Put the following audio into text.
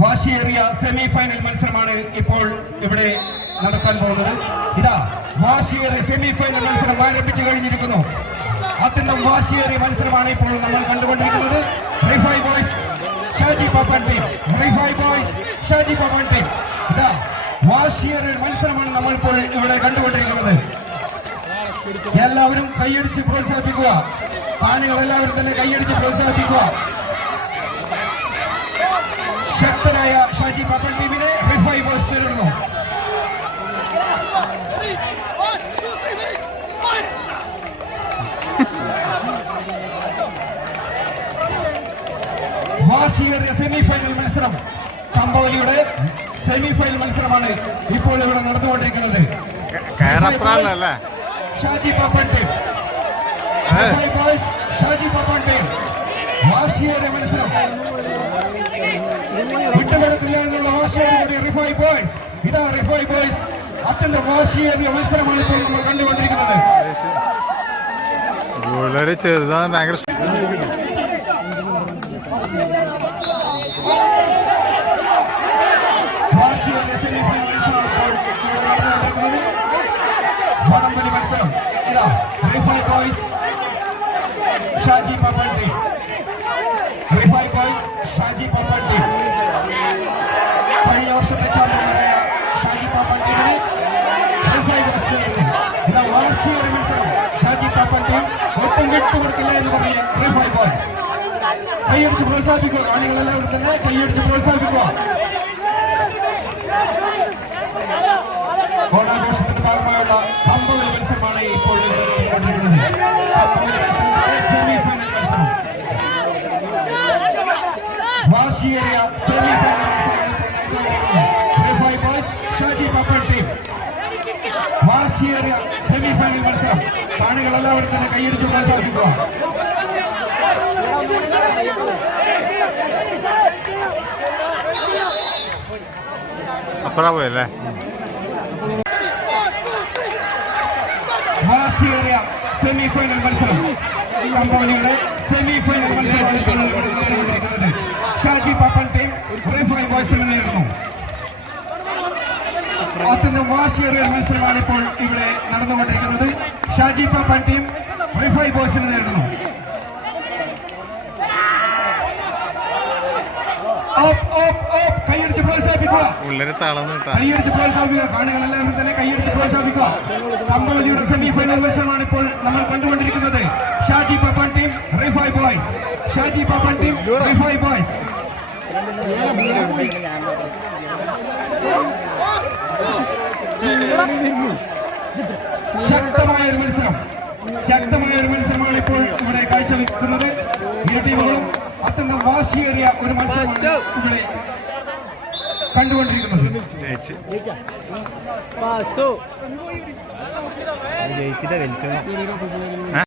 വാശിയേറിയ semi final മത്സരമാണ് ഇപ്പോൾ ഇവിടെ നടക്കാൻ പോകുന്നത്. ഇതാ വാശിയേറിയ സെമി ഫൈനൽ മത്സരം ആരംഭിച്ചു കഴിഞ്ഞിരിക്കുന്നു. അത്യന്തം വാശിയേറിയ മത്സരമാണ് ഇപ്പോൾ നമ്മൾ കണ്ടുകൊണ്ടിരിക്കുന്നത്. Rifai boys Shaji Pappan team Rifai boys Shaji Pappan team ഇതാ വാശിയേറിയ മത്സരമാണ് നമ്മൾ ഇപ്പോൾ ഇവിടെ കണ്ടുകൊണ്ടിരിക്കുന്നത്. എല്ലാവരും കൈയടിച്ച് പ്രോത്സാഹിപ്പിക്കുക. കാണികൾ എല്ലാവരും തന്നെ കൈയടിച്ച് പ്രോത്സാഹിപ്പിക്കുക. ഷാജി പാപ്പൻ ടീമിനെ റിഫൈ ബോസ് നേരിടുന്നു വാശിയേറിയ സെമി ഫൈനൽ മത്സരം. കമ്പോലിയുടെ സെമി ഫൈനൽ മത്സരമാണ് ഇപ്പോൾ ഇവിടെ നടന്നുകൊണ്ടിരിക്കുന്നത്. ഷാജി പാപ്പൻ ടീം ഷാജി പാപ്പൻ ടീം വാശിയേറിയ മത്സരം. വിട്ടുകൊടുക്കില്ല എന്നുള്ള വാശിയോടുകൂടി റിഫൈ ബോയ്സ് ഇതാ റിഫൈ ബോയ്സ് അത്യന്തം വാശിയേറിയ മത്സരമാണ് ഇപ്പോൾ നമ്മൾ കണ്ടുകൊണ്ടിരിക്കുന്നത്. വളരെ ചെറുതാണ് ഭയങ്കര. വാശിയേറിയ സെമി ഫൈനൽ മത്സരം. ഇതാ Rifai boys Shaji Pappan team Rifai boys Shaji Pappan team കഴിഞ്ഞ വർഷത്തെ ചാമ്പ്യന്മാരായ ഷാജി പാപ്പൻ ടീമിനെ റിഫൈ ബോയ്സ് നേരിടുന്നു ഇതാ മത്സരം. ഷാജി പാപ്പൻ ടീം ഒട്ടും വിട്ടുകൊടുക്കില്ല എന്ന് പറഞ്ഞ റിഫൈ ബോയ്സ്. കൈയടിച്ച് പ്രോത്സാഹിപ്പിക്കുക. കാണികളെല്ലാവരും തന്നെ കൈയടിച്ച് പ്രോത്സാഹിപ്പിക്കുക. ഓണാഘോഷത്തിന്റെ ഭാഗമായുള്ള കമ്പവൽ മത്സരമാണ് ഇപ്പോൾ നടന്നുകൊണ്ടിരിക്കുന്നത്. മത്സരത്തിന്റെ സെമി ഫൈനൽ മത്സരം. വാശിയേറിയ സെമി ഫൈനൽ മത്സരം ബോയ്സ് ഷാജി പാപ്പൻ ടീം വാശിയേറിയ സെമി ഫൈനൽ മത്സരം കാണികൾ എല്ലാവരും തന്നെ കൈയടിച്ച് പ്രോത്സാഹിപ്പിക്കുക അപ്പഴാ പോയല്ലേ വാശിയേറിയ സെമി ഫൈനൽ മത്സരം കമ്പോളിയുടെ സെമി ഫൈനൽ മത്സരമാണ് ഇപ്പോൾ ഇവിടെ നടന്നുകൊണ്ടിരിക്കുന്നത് ഷാജി പാപ്പൻ ടീം റിഫൈ ബോയ്സിനെ നേരിടുന്നു അത്യന്തം വാശിയേറിയ മത്സരമാണ് ഇപ്പോൾ ഇവിടെ നടന്നുകൊണ്ടിരിക്കുന്നത്. ഷാജി പാപ്പൻ ടീം റിഫൈ ബോയ്സിനെ നേരിടുന്നു. കൈയടിച്ച് പ്രോത്സാഹിപ്പിക്കുക. ഉള്ളൊരു തളർന്നു കിട്ടാ. കൈയടിച്ച് പ്രോത്സാഹിപ്പിക്കുക. കാണികളെല്ലാവരും തന്നെ കൈയടിച്ച് പ്രോത്സാഹിപ്പിക്കുക. കമ്പവലിയുടെ സെമി ഫൈനൽ മത്സരമാണ് ഇപ്പോൾ നമ്മൾ കണ്ടുകൊണ്ടിരിക്കുന്നത്. Shaji Pappan team Rifai boys. Shaji Pappan team Rifai boys. ശക്തമായ ഒരു മത്സരം. ശക്തമായ ഒരു മത്സരമാണ് ഇപ്പോൾ ഇവിടെ കാഴ്ചവെക്കുന്നത്. ഇരു ടീമുകളും അത്യന്തം വാശിയേറിയ ഒരു മത്സരമാണ് ഇവിടെ കണ്ടുകൊണ്ടിരിക്കുന്നത്. ജയിച്ചിട്ട് വലിച്ചു